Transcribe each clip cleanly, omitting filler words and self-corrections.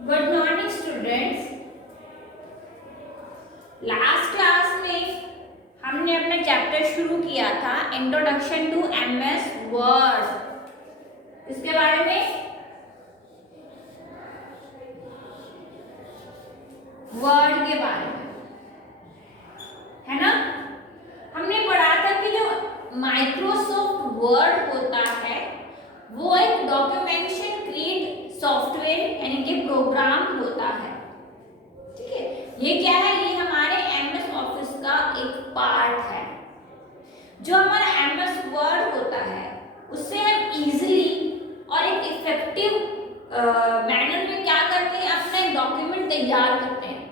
Good morning students. Last class में हमने अपना चैप्टर शुरू किया था इंट्रोडक्शन टू एमएस वर्ड। इसके बारे में वर्ड के बारे में है ना, हमने पढ़ा था कि जो माइक्रोसॉफ्ट वर्ड होता है वो एक डॉक्यूमेंटेशन क्रिएट सॉफ्टवेयर यानी कि प्रोग्राम होता है। ठीक है, ये क्या है? ये हमारे एमएस ऑफिस का एक पार्ट है। जो हमारा एमएस वर्ड होता है उससे हम इजीली और एक इफेक्टिव मैनर में क्या करते हैं, अपना एक डॉक्यूमेंट तैयार करते हैं।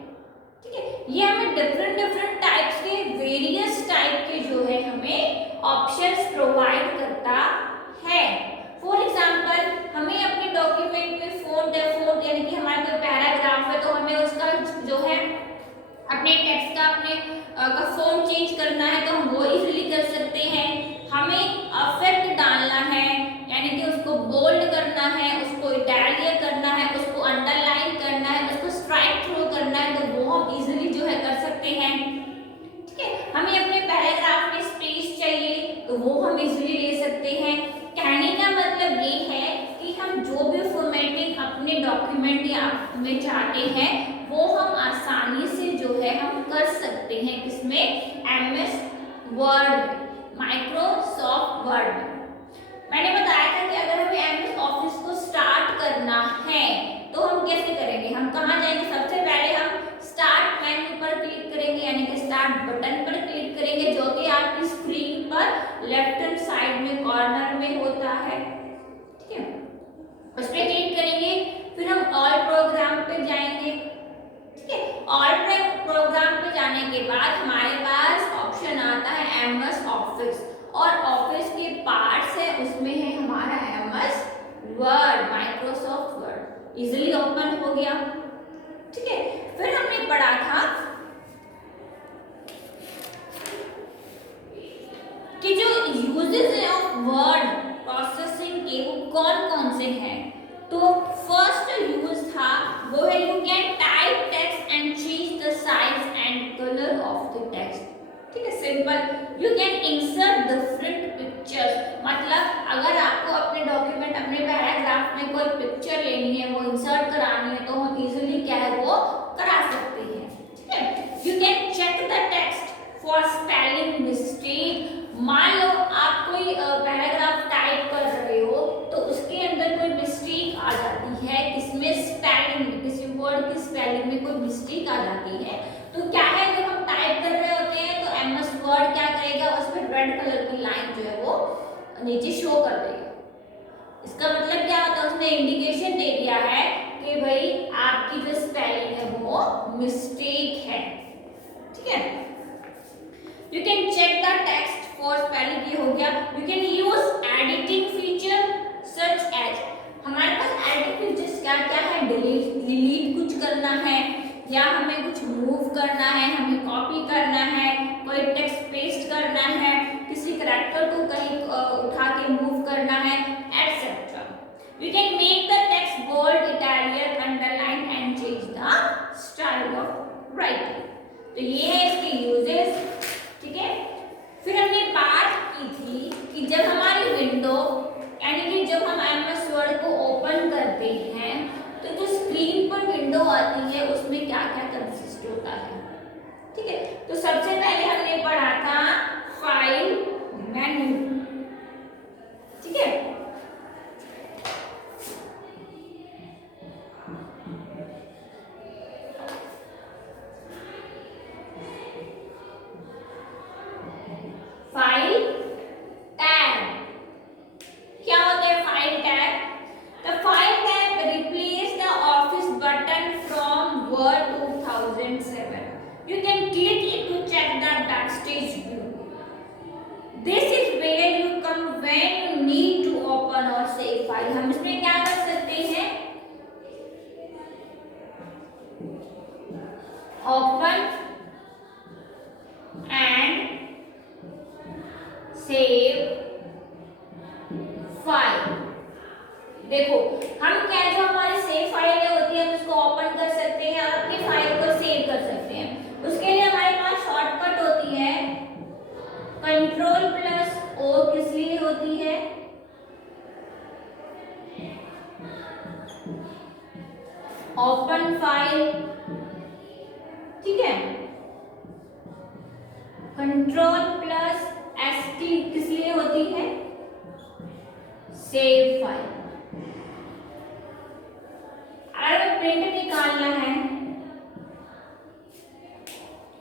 ठीक है, ये हमें डिफरेंट डिफरेंट टाइप्स के वेरियस टाइप के जो है हमें ऑप्शंस प्रोवाइड करता है। फॉर एग्जांपल, हमें अपने डॉक्यूमेंट में फोंट यानी कि हमारा कोई पैराग्राफ है तो हमें उसका जो है अपने टेक्स्ट का अपने का फोंट चेंज करना है तो हम वो इजीली कर सकते हैं। हमें अफेक्ट डालना है यानी कि उसको बोल्ड करना है, उसको इटैलिक करना है, उसको अंडरलाइन करना है, उसको स्ट्राइक थ्रू करना है तो वो हम इजीली जो है कर सकते हैं। ठीक है, हमें अपने पैराग्राफ में स्पेस चाहिए तो वो हम इजीली ले सकते हैं। कहने का मतलब ये है कि हम जो भी फॉर्मेटिंग अपने डॉक्यूमेंट या में चाहते हैं वो हम आसानी से जो है हम कर सकते हैं। किसमें? एमएस वर्ड, माइक्रोसॉफ्ट वर्ड में। मैंने बताया था कि अगर हमें एमएस ऑफिस को स्टार्ट करना है तो हम कैसे करेंगे, हम कहाँ जाएंगे? सबसे पहले हम स्टार्ट मेन्यू पर क्लिक करेंगे यानी कि स्टार्ट बटन पर क्लिक करेंगे जो कि आपकी स्क्रीन पर लेफ्ट हैंड साइड में कॉर्नर में होता है। ठीक है, उस पर क्लिक करेंगे, फिर हम ऑल प्रोग्राम पे जाएंगे। ठीक है, ऑल प्रोग्राम पे जाने के बाद हमारे पास ऑप्शन आता है एमएस ऑफिस और ऑफिस के पार्ट्स है उसमें है हमारा MS word, Microsoft word easily open हो गया। ठीक है, फिर हमने पढ़ा था कि जो यूजेस है ऑफ वर्ड प्रोसेसिंग के वो कौन कौन से हैं। तो फर्स्ट यूज था वो है you can type text and change the size and colour of the text. ठीक है, simple. You can insert different pictures, मतलब अगर आपको अपने डॉक्यूमेंट अपने पैराग्राफ में कोई पिक्चर लेनी है वो इंसर्ट करानी है तो हम इजीली क्या है वो करा सकते हैं। ठीक है, you can check the text for spelling mistake. मान लो आप कोई पैराग्राफ टाइप कर रहे हो तो उसके अंदर कोई मिस्टेक आ जाती है, किसमें? स्पेलिंग में, किसी वर्ड की स्पेलिंग में कोई मिस्टेक आ जाती है तो क्या है, जब हम टाइप कर रहे होते हैं तो एमएस वर्ड क्या करेगा, उस पर रेड कलर की लाइन जो है वो नीचे शो कर देगा। इसका मतलब क्या होता है, उसने इंडिकेशन दे दिया है कि भाई आपकी जो स्पेलिंग है वो मिस्टेक है। ठीक है, you can check the text for spelling, ये हो गया। You can use editing feature such as, हमारे पास एडिटिंग फीचर्स क्या क्या है? डिलीट कुछ करना है या हमें कुछ मूव करना है, हमें कॉपी करना है, कोई टेक्स्ट पेस्ट करना है, किसी कैरेक्टर को कहीं उठा के मूव करना है, etcetera. You can make the text bold, italic, underline and change the style of writing. तो ये है इसके यूजेस। ठीक है, फिर हमने बात की थी कि जब हमारी विंडो यानी कि जब हम एमएस वर्ड को ओपन करते हैं तो जो स्क्रीन पर विंडो आती है उसमें क्या क्या कंसिस्ट होता है। ठीक है, तो सबसे पहले हमने पढ़ा था फाइल मेन्यू। ठीक है, फाइल टैब क्या होता है? File tab, the file tab replace the office button from Word 2007। You can click it to check the backstage view. This is where you come when you need to open और save file. हम इसमें क्या कर सकते हैं? Open and save file. देखो हम क्या, जो हमारी सेव फाइल होती है हम उसको ओपन फाइल, ठीक है। कंट्रोल प्लस ST किस लिए होती है? Save file. अगर प्रिंट निकालना है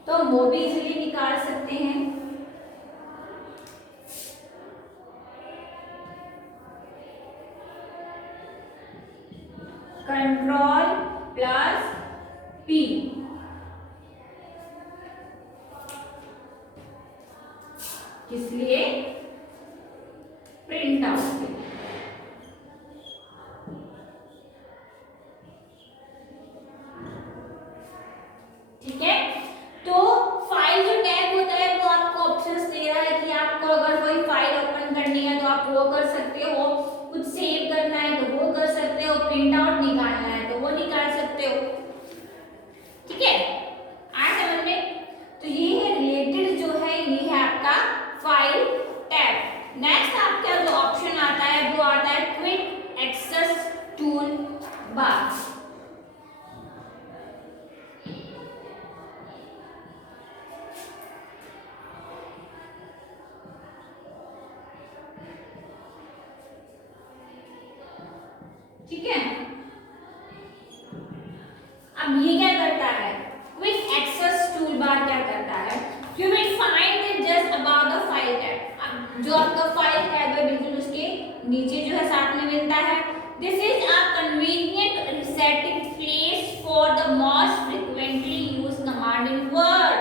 तो वो भी इजीली निकाल सकते हैं। कंट्रोल प्लस P, किस लिए? Print out. ठीक है, तो फाइल जो टैब होता है वो आपको ऑप्शंस दे रहा है कि आपको अगर कोई फाइल ओपन करनी है तो आप वो कर सकते हो, कुछ सेव करना है तो वो कर सकते हो, प्रिंट आउट निकालना है तो वो निकाल सकते हो। ठीक है, आया समझ में? तो ये है रिलेटेड जो है, ये है आपका फाइल टैब। नेक्स्ट आपका जो ऑप्शन आता है वो आता है क्विक एक्सेस टूल बार। ठीक है, अब ये क्या करता है? क्विक एक्सेस टूल बार क्या करता है? You will find it just about the file tab. जो आपका फाइल टैब है बिल्कुल उसके नीचे जो है साथ में मिलता है। This is a convenient resetting place for the most frequently used command in word.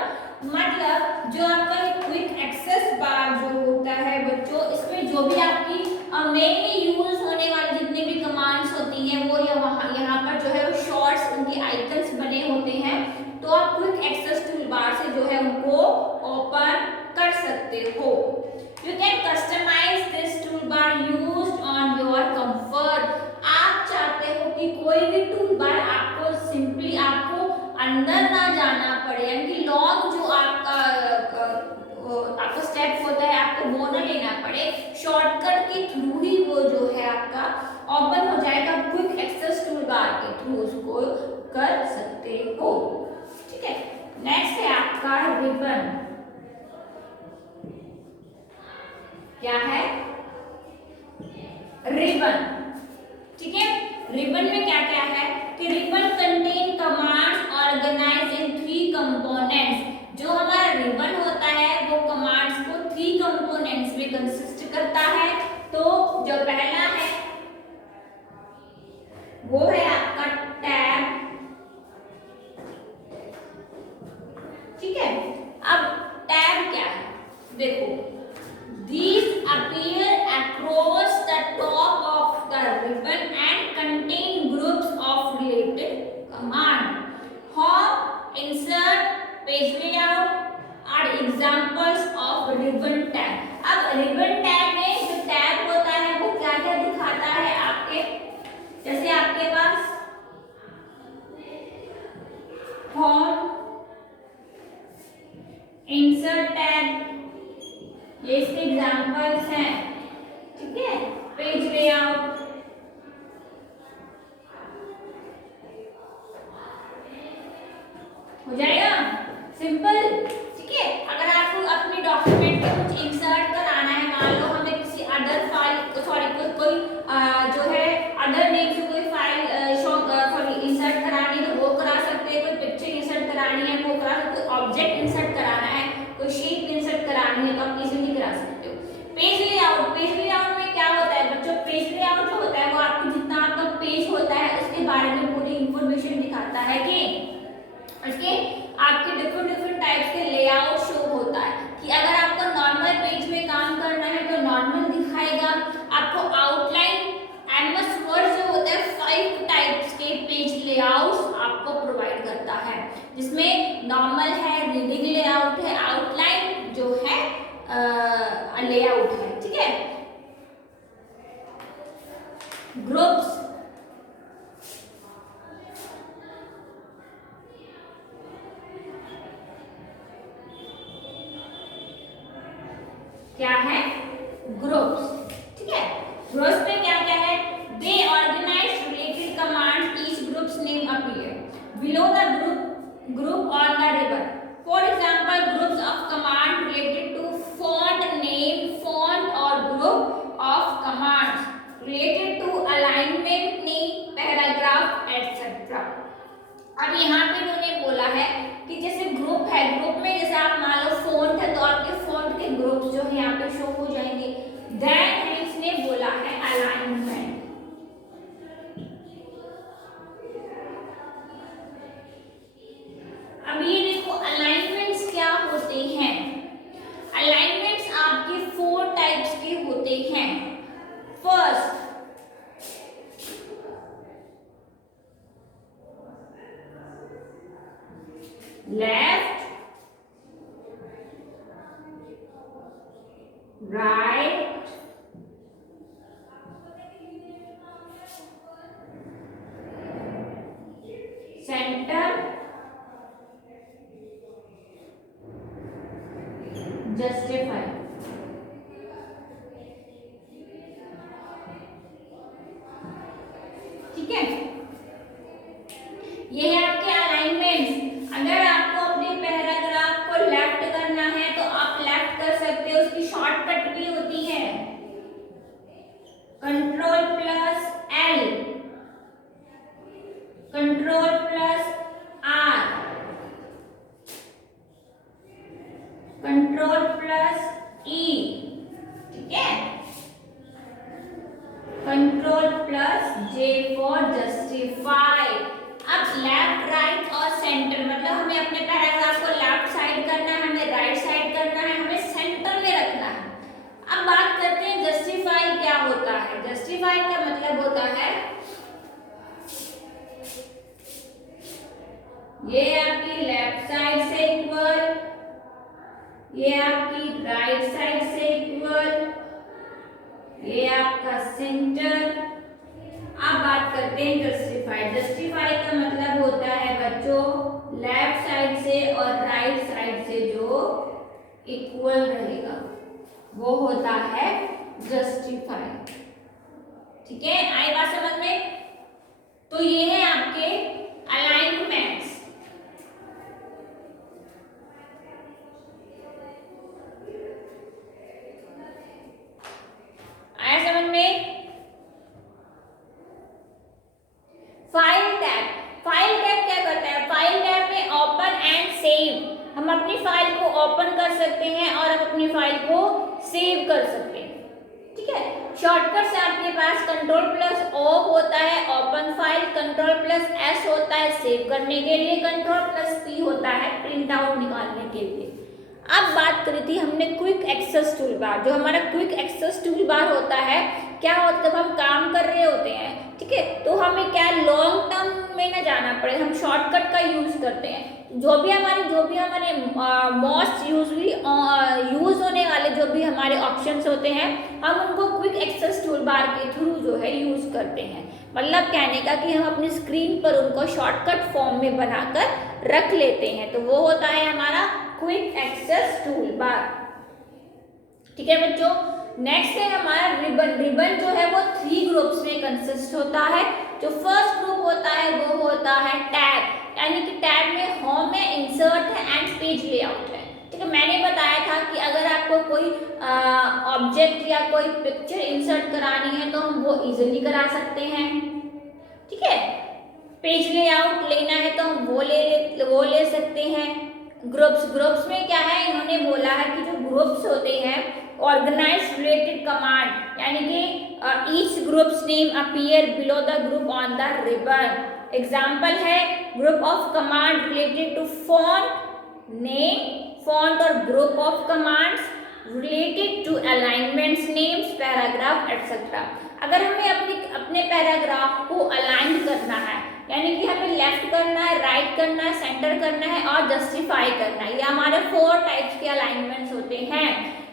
मतलब जो आपका क्विक एक्सेस बार जो होता है बच्चों, इसमें जो भी आपकी मेनली यूज होने वाली जितनी भी कमांड्स होती हैं वो यहाँ पर जो है वो शॉर्ट्स उनके आइकन्स बने होते हैं। तो आप क्विक एक्सेस टूल बार से जो है उनको ओपन कर सकते हो। You can customise this toolbar used on your comfort. आप चाहते हो कि कोई भी टूल बार आपको सिंपली आपको अंदर ना जाना पड़े, यानी कि लॉन्ग जो आपका स्टेप होता है आपको वो ना लेना पड़े, शॉर्टकट के थ्रू ही वो जो है आपका ओपन हो जाएगा। क्विक एक्सेस टूल बार के थ्रू उसको कर सकते हो। ठीक है, नेक्स्ट है आपका रिबन। क्या है? रिबन। ठीक है, रिबन में क्या क्या है कि रिबन कंटेन कमांड्स ऑर्गेनाइज्ड इन 3 कंपोनेंट्स। जो हमारा रिबन होता है वो कमांड्स को 3 कंपोनेंट्स में कंसिस्ट करता है। तो जो पहला है वो है आपका टैब। ठीक है, अब टैब क्या है? देखो, these appear across the top of the ribbon and contain groups of related command. Hop, insert, page layout are examples of ribbon tag. अब ribbon tag में जो टैब होता है वो क्या क्या दिखाता है आपके? जैसे आपके पास होम, इंसर्ट टैग, ये इसके एग्जांपल्स हैं। ठीक है, पेज लेआउट, हो जाएगा सिंपल। ठीक है, अगर आपको अपने डॉक्यूमेंट में कुछ इंसर्ट कराना है, मान लो हमें किसी अदर फाइल कोई जो है अदर नेम से कोई फाइल इंसर्ट करानी है तो वो करा सकते हैं। कोई पिक्चर इंसर्ट करानी है वो करा सकते हो। ऑब्जेक्ट इंसर्ट कराना है, कोई शेप इंसर्ट करानी है तो आप इजीली करा सकते हो। पेज लेआउट, पेज लेआउट में क्या होता है बच्चों? पेज लेआउट जो होता है वो आपको जितना आपका पेज होता है उसके बारे में पूरी इंफॉर्मेशन दिखाता है कि उसके आपके डिफरेंट टाइप्स के लेआउट शो होता है। कि अगर आपको नॉर्मल पेज में काम करना है तो नॉर्मल दिखाएगा। आपको आउटलाइन MS वर्ड जो होता है 5 टाइप्स के पेज लेआउट्स आपको प्रोवाइड करता है, जिसमें नॉर्मल है, रीडिंग लेआउट है, आउटलाइन जो है लेआउट है। ठीक है, ग्रुप्स, क्या है? ग्रुप्स। ठीक है, ग्रुप्स में क्या क्या है? They organise related commands, each groups name appear. अब यहाँ पे उन्होंने बोला है कि जैसे ग्रुप है, ग्रुप में जैसे आप मान लो फॉन्ट है तो आपके फॉन्ट के ग्रुप जो है यहाँ पे शो हो जाएंगे। देन इसने बोला है अलाइनमेंट। अब ये देखो अलाइनमेंट्स क्या होते हैं। अलाइनमेंट्स आपके 4 टाइप्स के होते हैं। First, left, right, centre, justify. ठीक है, ये है आपके अलाइनमेंट्स। अगर आपको अपने पैराग्राफ को लेफ्ट करना है तो आप लेफ्ट कर सकते हो, उसकी शॉर्टकट भी होती है control plus L, control plus R, control plus E. ठीक है, control plus J for justify. अब लेफ्ट, राइट और सेंटर मतलब हमें अपने पैराग्राफ को लेफ्ट साइड करना है, हमें राइट साइड करना है, हमें सेंटर में रखना है। अब बात करते हैं जस्टिफाई क्या होता है। जस्टिफाई का मतलब होता है ये आपकी लेफ्ट साइड से इक्वल, ये आपकी राइट साइड से इक्वल, ये आपका सेंटर। अब बात करते हैं जस्टिफाई। जस्टिफाई का मतलब होता है बच्चों लेफ्ट साइड से और राइट साइड से जो इक्वल रहेगा वो होता है जस्टिफाई। ठीक है, आई बात समझ में? तो ये है आपके अलाइनमेंट्स। आया समझ में? फाइल टैब, फाइल टैब क्या करता है? फाइल टैब में ओपन एंड सेव, हम अपनी फाइल को ओपन कर सकते हैं और हम अपनी फाइल को सेव कर सकते हैं। ठीक है, शॉर्टकट से आपके पास कंट्रोल प्लस ओ होता है open file, control plus S होता है सेव करने के लिए, कंट्रोल प्लस पी होता है प्रिंट आउट निकालने के लिए। अब बात करी थी हमने क्विक एक्सेस टूल बार। जो हमारा क्विक एक्सेस टूल बार होता है, क्या होता है जब हम काम कर रहे होते हैं, ठीक है, तो हमें क्या लॉन्ग टर्म में ना जाना पड़े, हम शॉर्टकट का यूज करते हैं। जो भी हमारे मोस्ट यूजली यूज होने वाले जो भी हमारे ऑप्शंस होते हैं, हम उनको क्विक एक्सेस टूल बार के थ्रू जो है यूज करते हैं। मतलब कहने का कि हम अपनी स्क्रीन पर उनको शॉर्टकट फॉर्म में बनाकर रख लेते हैं, तो वो होता है हमारा क्विक एक्सेस टूल बार। ठीक है बच्चों, नेक्स्ट है हमारा रिबन। रिबन जो है वो 3 ग्रुप्स में कंसिस्ट होता है। जो फर्स्ट ग्रुप होता है वो होता है टैब, यानी कि टैब में होम है, इंसर्ट है एंड पेज लेआउट है। ठीक है, मैंने बताया था कि अगर आपको कोई ऑब्जेक्ट या कोई पिक्चर इंसर्ट करानी है तो हम वो इजीली करा सकते हैं। ठीक है, पेज लेआउट लेना है तो हम वो ले सकते हैं। ग्रुप्स में क्या है, इन्होंने बोला है कि जो ग्रुप्स होते हैं ऑर्गेनाइज रिलेटेड कमांड, यानी कि each groups name appear below the group on the ribbon. Example है group of command related to font name, font और group of commands related to alignments names, paragraph etcetera. अगर हमें अपने paragraph को align करना है, यानी कि हमें लेफ्ट करना है, राइट करना है, सेंटर करना है और जस्टिफाई करना है, ये हमारे 4 टाइप्स के अलाइनमेंट्स होते हैं।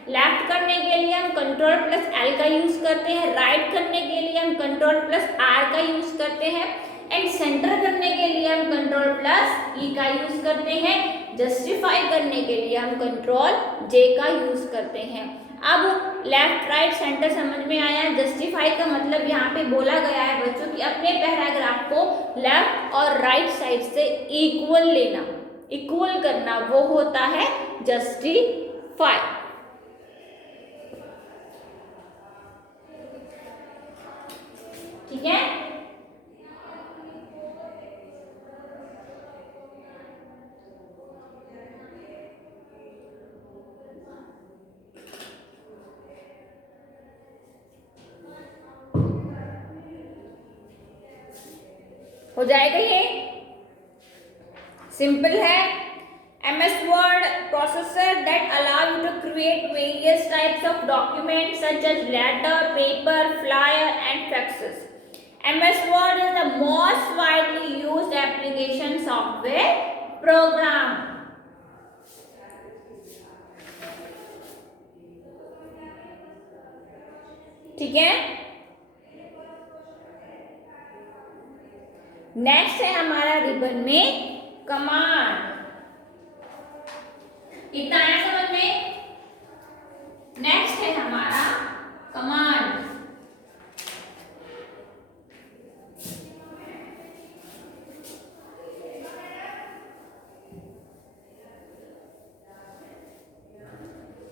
लेफ्ट करने के लिए हम कंट्रोल प्लस एल का यूज करते हैं, राइट करने के लिए हम कंट्रोल प्लस आर का यूज करते हैं एंड सेंटर करने के लिए हम कंट्रोल प्लस ई का यूज करते हैं, जस्टिफाई करने के लिए हम कंट्रोल जे का यूज करते हैं। अब लेफ्ट राइट सेंटर समझ में आया। जस्टिफाई का मतलब यहाँ पे बोला गया है बच्चों कि अपने पैराग्राफ को लेफ्ट और राइट साइड से इक्वल लेना, इक्वल करना, वो होता है जस्टिफाई। ठीक है, हो जाएगा ये, सिंपल है। MS Word processor that allow you to create various types of documents such as letter, paper, flyer and faxes. MS Word is the most widely used application software program. ठीक है, next है हमारा ribbon में command. इतना आया समझ में? Next है हमारा कमांड।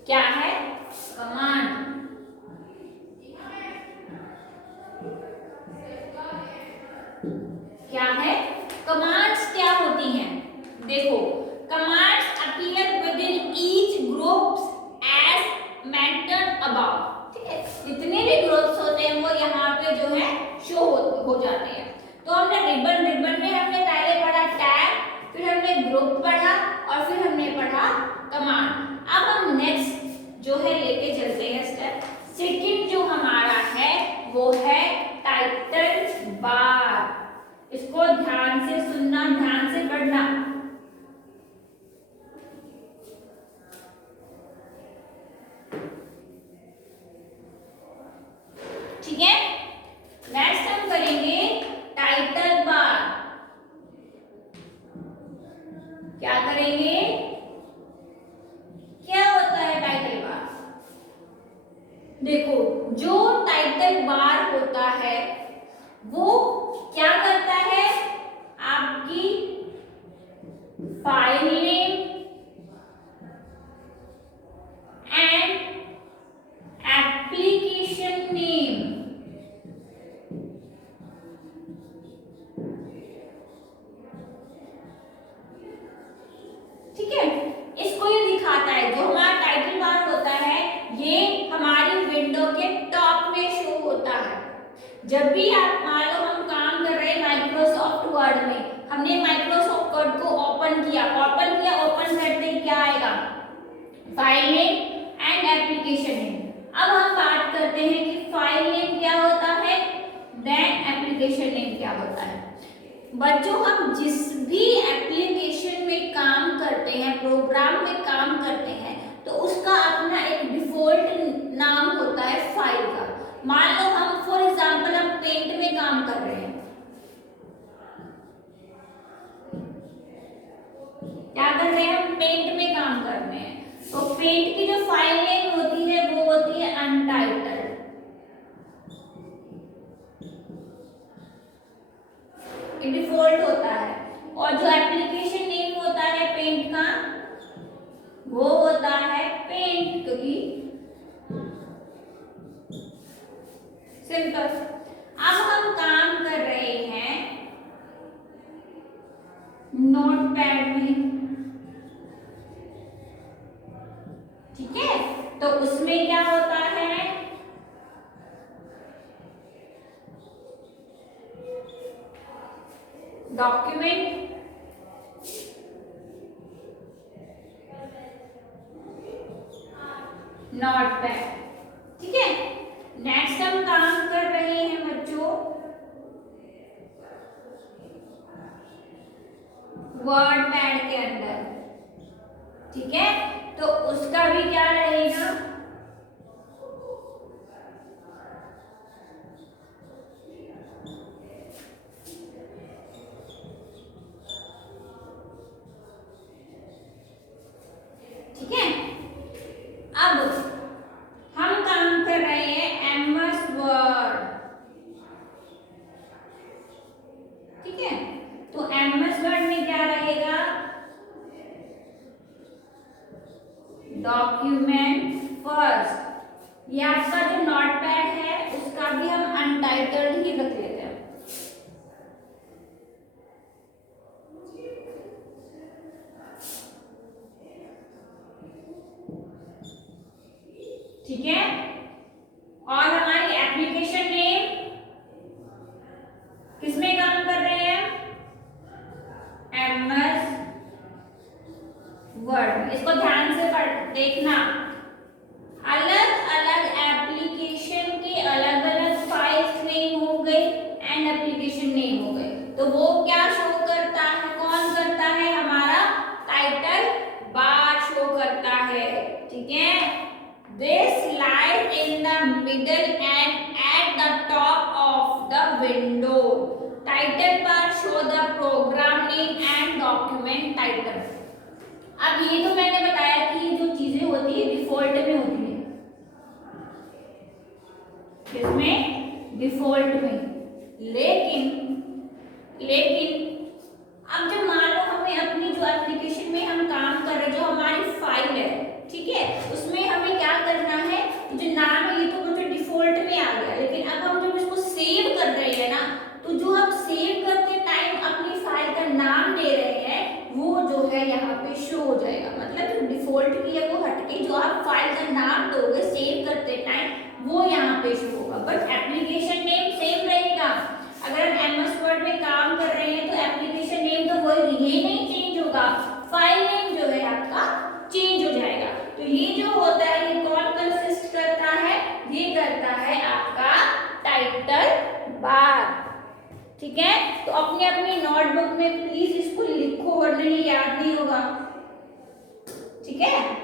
क्या है कमांड? क्या है कमांड्स? क्या होती हैं? देखो, commands appear within each groups as mentioned above. ठीक है, जितने भी ग्रुप्स होते हैं वो यहाँ पे जो है शो हो जाते हैं। तो हमने रिबन में हमने पहले पढ़ा टैग, फिर हमने ग्रुप पढ़ा और फिर हमने पढ़ा कमांड। अब हम नेक्स्ट जो है लेके चलते हैं स्टेप। सेकंड जो हमारा है वो है टाइटल बार। इसको ध्यान से सुनना, ध्यान से पढ़ना। ठीक है, नेक्स्ट हम करेंगे टाइटल बार। क्या करेंगे? क्या होता है टाइटल बार? देखो, जो टाइटल बार होता है वो क्या करता है? आपकी file name and application name, ठीक है, इसको ये दिखाता है। जो हमारा टाइटल बार होता है ये हमारी विंडो के टॉप में शो होता है। जब भी आप मान लो हम काम कर रहे हैं माइक्रोसॉफ्ट वर्ड में, हमने माइक्रोसॉफ्ट वर्ड को ओपन किया, ओपन करते ही क्या आएगा? File name and application name. अब हम बात करते हैं कि फाइल नेम क्या होता है, देन एप्लीकेशन नेम क्या होता है। बच्चों, हम जिस भी एप्लीकेशन में काम करते हैं, प्रोग्राम में काम करते हैं, तो उसका अपना एक डिफॉल्ट नाम होता है फाइल का। मान लो हम फॉर एग्जांपल हम पेंट में काम कर रहे हैं, क्या कर रहे हैं? हम पेंट में काम कर रहे हैं, तो पेंट की जो फाइल नेम होती है वो होती है अनटाइटल्ड, डिफॉल्ट होता है। और जो एप्लीकेशन नेम होता है पेंट का वो होता है पेंट, क्योंकि सिंपल। अब हम काम कर रहे हैं नोटपैड में, ठीक है, तो उसमें क्या होता है? डॉक्यूमेंट, नोटपैड, ठीक है। नेक्स्ट हम काम कर रहे हैं बच्चों वर्ड पैड के अंदर, ठीक है, तो उसका भी क्या रहेगा? ठीक है, अब हम काम कर रहे हैं MS वर्ड, ठीक है, तो MS वर्ड में क्या रहेगा? Document first. ये आपका जो नोटपैड है उसका भी हम अनटाइटल्ड ही रख लेते हैं, ठीक है। और हमारी एप्लीकेशन नेम किसमें काम कर रहे हैं? वर्ड। इसको ध्यान से पढ़ देखना, अलग अलग एप्लीकेशन के अलग अलग फाइल्स नेम हो गए एंड एप्लीकेशन नेम हो गए, तो वो क्या शो करता है, कौन करता है, हमारा टाइटल बार शो करता है। ठीक है, this lies in the middle and at the top of the window. Title bar show the program name and document title. अब ये तो मैंने बताया कि ये जो चीजें होती है डिफॉल्ट में होती है, इसमें डिफॉल्ट में, लेकिन अब जब मान लो हमें अपनी जो एप्लीकेशन में हम काम कर रहे हैं, जो हमारी फाइल है, ठीक है, उसमें हमें क्या करना है, जो नाम है ये तो मुझे डिफॉल्ट में आ गया, लेकिन अब हम जब इसको सेव कर रहे हैं ना, तो जो हम सेव करते टाइम अपनी फाइल का नाम दे रहे हैं वो जो है यहाँ पे शो हो जाएगा। मतलब जो डिफॉल्ट की है वो हटके जो आप फाइल का नाम दोगे सेव करते टाइम वो यहाँ पे शो होगा, बट एप्लीकेशन नेम सेम रहेगा। अगर हम एमएस वर्ड में काम कर रहे हैं तो एप्लीकेशन नेम तो वही, ये नहीं चेंज होगा, फाइल नेम जो है आपका चेंज हो जाएगा। तो ये जो होता है ये कौन कंसिस्ट करता है, ये करता है आपका टाइटल बार। ठीक है, तो अपने अपने नोटबुक में प्लीज इसको लिखो वरना ये याद नहीं होगा। ठीक है,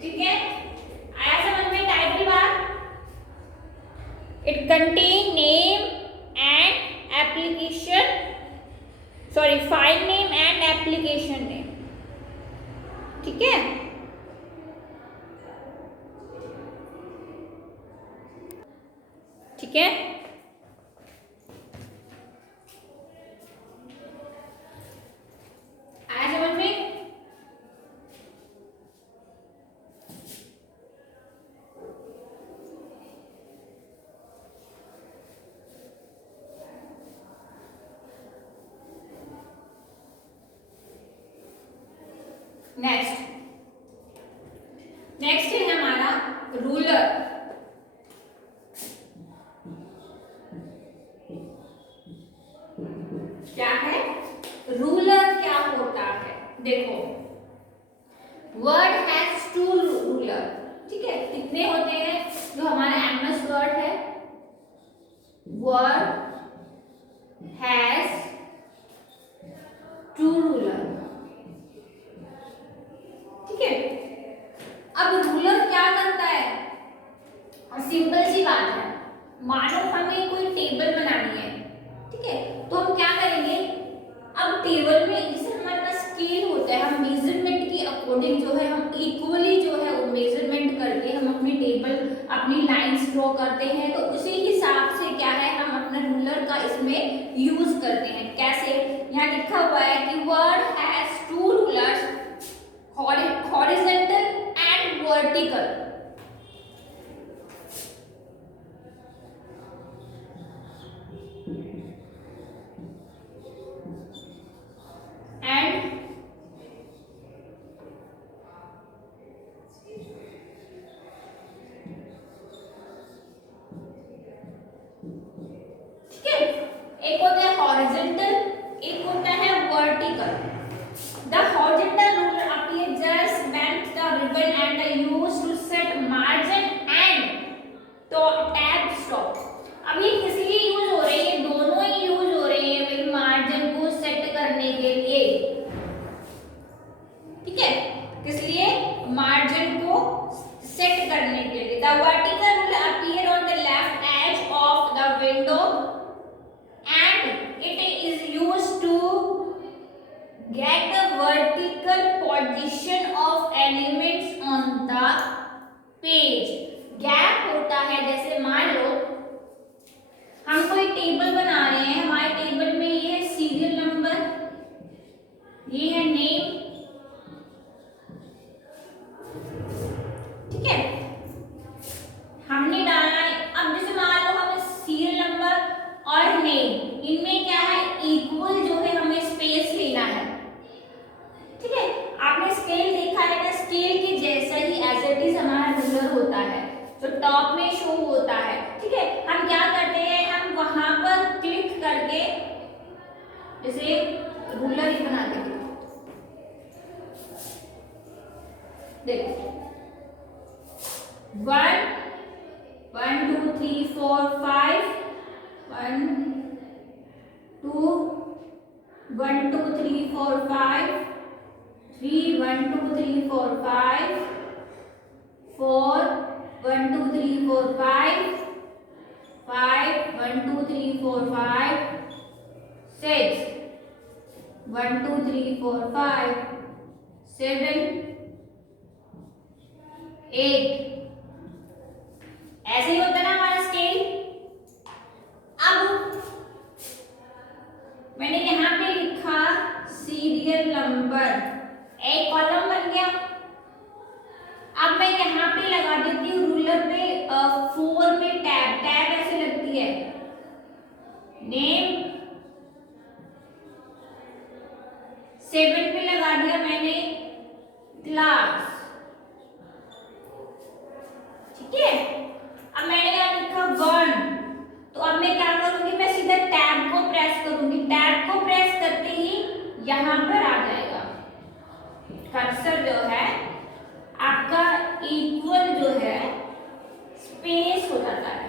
ठीक है, आया समझ में title bar. It contain name and application, sorry file name and application name. ठीक है, ठीक है, आया समझ में। नेक्स्ट है हमारा रूलर। क्या है रूलर, क्या होता है, देखो वर्ड हैज टू रूलर। ठीक है, कितने होते हैं, जो हमारा एमएस वर्ड है, वर्ड हैज टू रूलर। ठीक है, अब रूलर क्या करता है, सिंपल सी बात है, मानो हमें कोई टेबल बनानी है, ठीक है, तो हम क्या करेंगे, अब टेबल में जैसे हमारे पास स्केल होता है, हम मेजरमेंट के अकॉर्डिंग जो है हम इक्वली जो है वो मेजरमेंट करके हम अपनी टेबल अपनी लाइंस ड्रॉ करते हैं, तो उसी हिसाब से क्या है हम अपना रूलर का इसमें यूज करते हैं। कैसे, यहाँ लिखा हुआ है कि word has two rulers, horizontal and vertical. the vertical ruler appear on the left edge of the window and it is used to get the vertical position of elements on the page. Gap होता है, जैसे मान लो हम कोई table बना रहे हैं, हमारे टेबल में ये है सीरियल नंबर, ये है नेम, ठीक है, हमने डाला है। अब जैसे मान लो हमें सीरियल नंबर और नेम, इनमें क्या है, इक्वल जो है हमें स्पेस लेना है, ठीक है। आपने स्केल देखा है ना, स्केल के जैसा ही एज इट इज हमारा रूलर होता है जो टॉप में शो होता है, ठीक है। हम क्या करते हैं, हम वहां पर क्लिक करके जैसे रूलर ही बना देंगे, देखो 1 1 2 3 4 5 1 2 1 2 3 4 5 3 1 2 3 4 5 4 1 2 3 4 5 5 1 2 3 4 5 6 1 2 3 4 5 7 8, ऐसे ही होता है ना हमारा स्केल। अब मैंने यहां पे लिखा सीरियल नंबर, एक कॉलम बन गया। अब मैं यहां पे लगा देती हूँ रूलर पे 4 में टैब, टैब ऐसे लगती है, नेम 7 पे लगा दिया मैंने क्लास, ठीक है। अब मैंने यहाँ लिखा 1, तो अब मैं क्या करूंगी, मैं सीधा टैब को प्रेस करूंगी, टैब को प्रेस करते ही यहां पर आ जाएगा कर्सर जो है आपका इक्वल जो है स्पेस हो जाता है।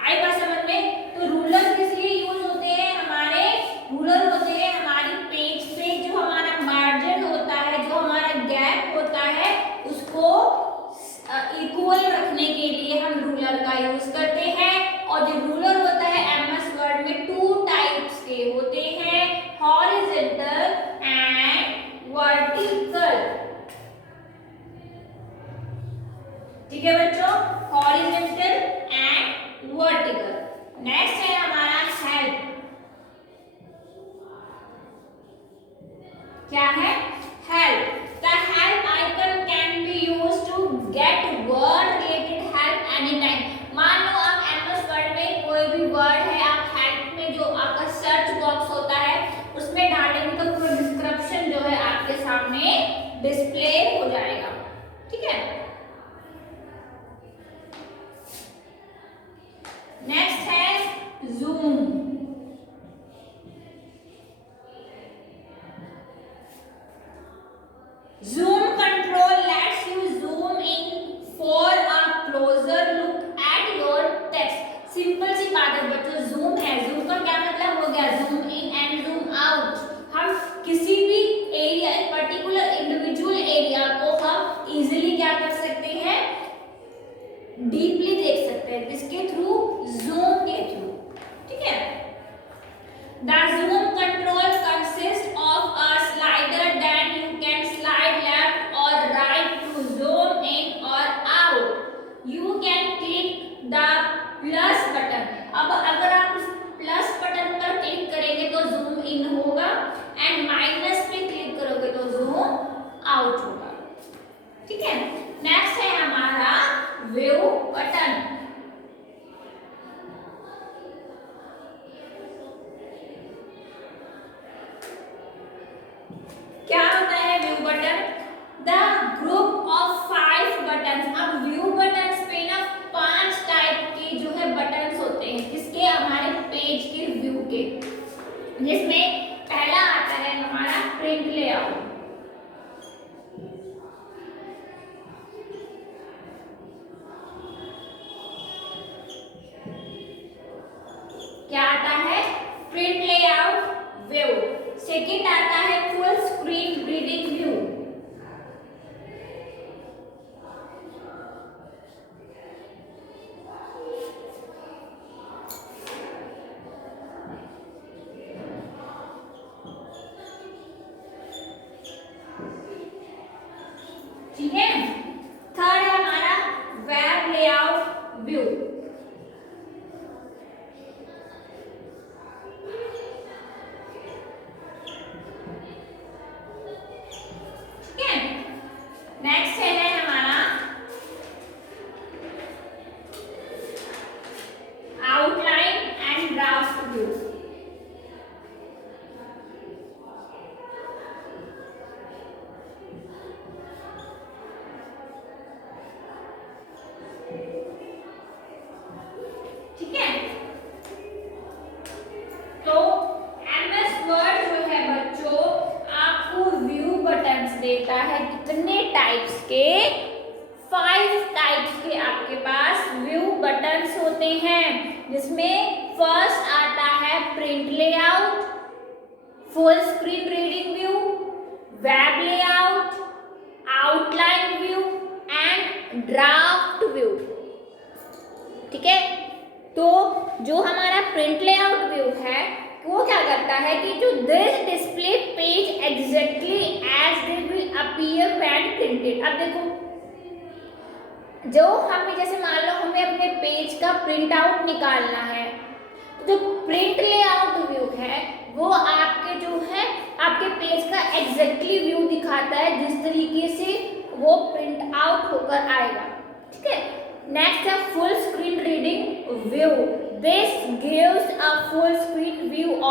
आई बात समझ में? तो रूलर किस लिए यूज होते हैं, हमारे रूलर होते हैं हमारी पेज पे जो हमारा मार्जिन होता है, जो हमारा गैप होता है, उसको इक्वल रखने के लिए हम रूलर का यूज करते हैं। और जो रूलर होता है एमएस वर्ड में 2 टाइप्स के होते हैं, हॉरिजॉन्टल एंड वर्टिकल, ठीक है बच्चों, हॉरिजॉन्टल एंड वर्टिकल। नेक्स्ट है हमारा हेल्प, क्या है, help. The help icon can be used to get word related help anytime. मान लो आप MS वर्ड में कोई भी वर्ड है, आप हेल्प में जो आपका सर्च बॉक्स होता है उसमें डालेंगे तो पूरा डिस्क्रिप्शन जो है आपके सामने डिस्प्ले हो जाएगा, ठीक है। नेक्स्ट है zoom. Zoom control lets you zoom in for a closer look at your text. Simple सी बात है बच्चों, zoom है, zoom का क्या मतलब हो गया, zoom in and zoom out। हम किसी भी एरिया, एक पर्टिकुलर इंडिविजुअल एरिया को हम इजीली क्या कर सकते हैं, डीपली देख सकते हैं, किसके थ्रू, जूम के थ्रू, ठीक है। The zoom control consists of a slider that you can slide left or right to zoom in or out. You can click the plus button. अब अगर आप इस प्लस बटन पर क्लिक करेंगे तो जूम इन होगा एंड माइनस पे click करोगे तो जूम आउट होगा, ठीक है। नेक्स्ट है हमारा व्यू बटन। क्या होता है view button, the group of 5 buttons. अब व्यू बटन्स पे ना 5 टाइप के जो है बटन्स होते हैं, किसके, हमारे पेज के व्यू के, जिसमें पहला आता है हमारा प्रिंट लेआउट, ठीक है। थर्ड है हमारा वेब लेआउट व्यू। ठीक है। नेक्स्ट है हमारा आउटलाइन एंड ड्राफ्ट व्यू। ठीक है। तो एमएस वर्ड जो है बच्चों आपको व्यू बटन्स देता है कितने टाइप्स के, 5 टाइप्स के आपके पास व्यू बटन्स होते हैं, जिसमें फर्स्ट आता है print layout, full screen reading view, web layout, outline view and draft view. ठीक है। तो जो हमारा प्रिंट लेआउट व्यू है वो क्या करता है कि जो this display page exactly as they will appear when printed. अब देखो जो हमें जैसे मान लो हमें अपने पेज का प्रिंट आउट निकालना है, जो प्रिंट लेआउट व्यू है वो आपके जो है आपके पेज का एग्जैक्टली व्यू दिखाता है जिस तरीके से वो प्रिंट आउट होकर आएगा। ठीक है। नेक्स्ट है full screen reading view. This gives a full screen view of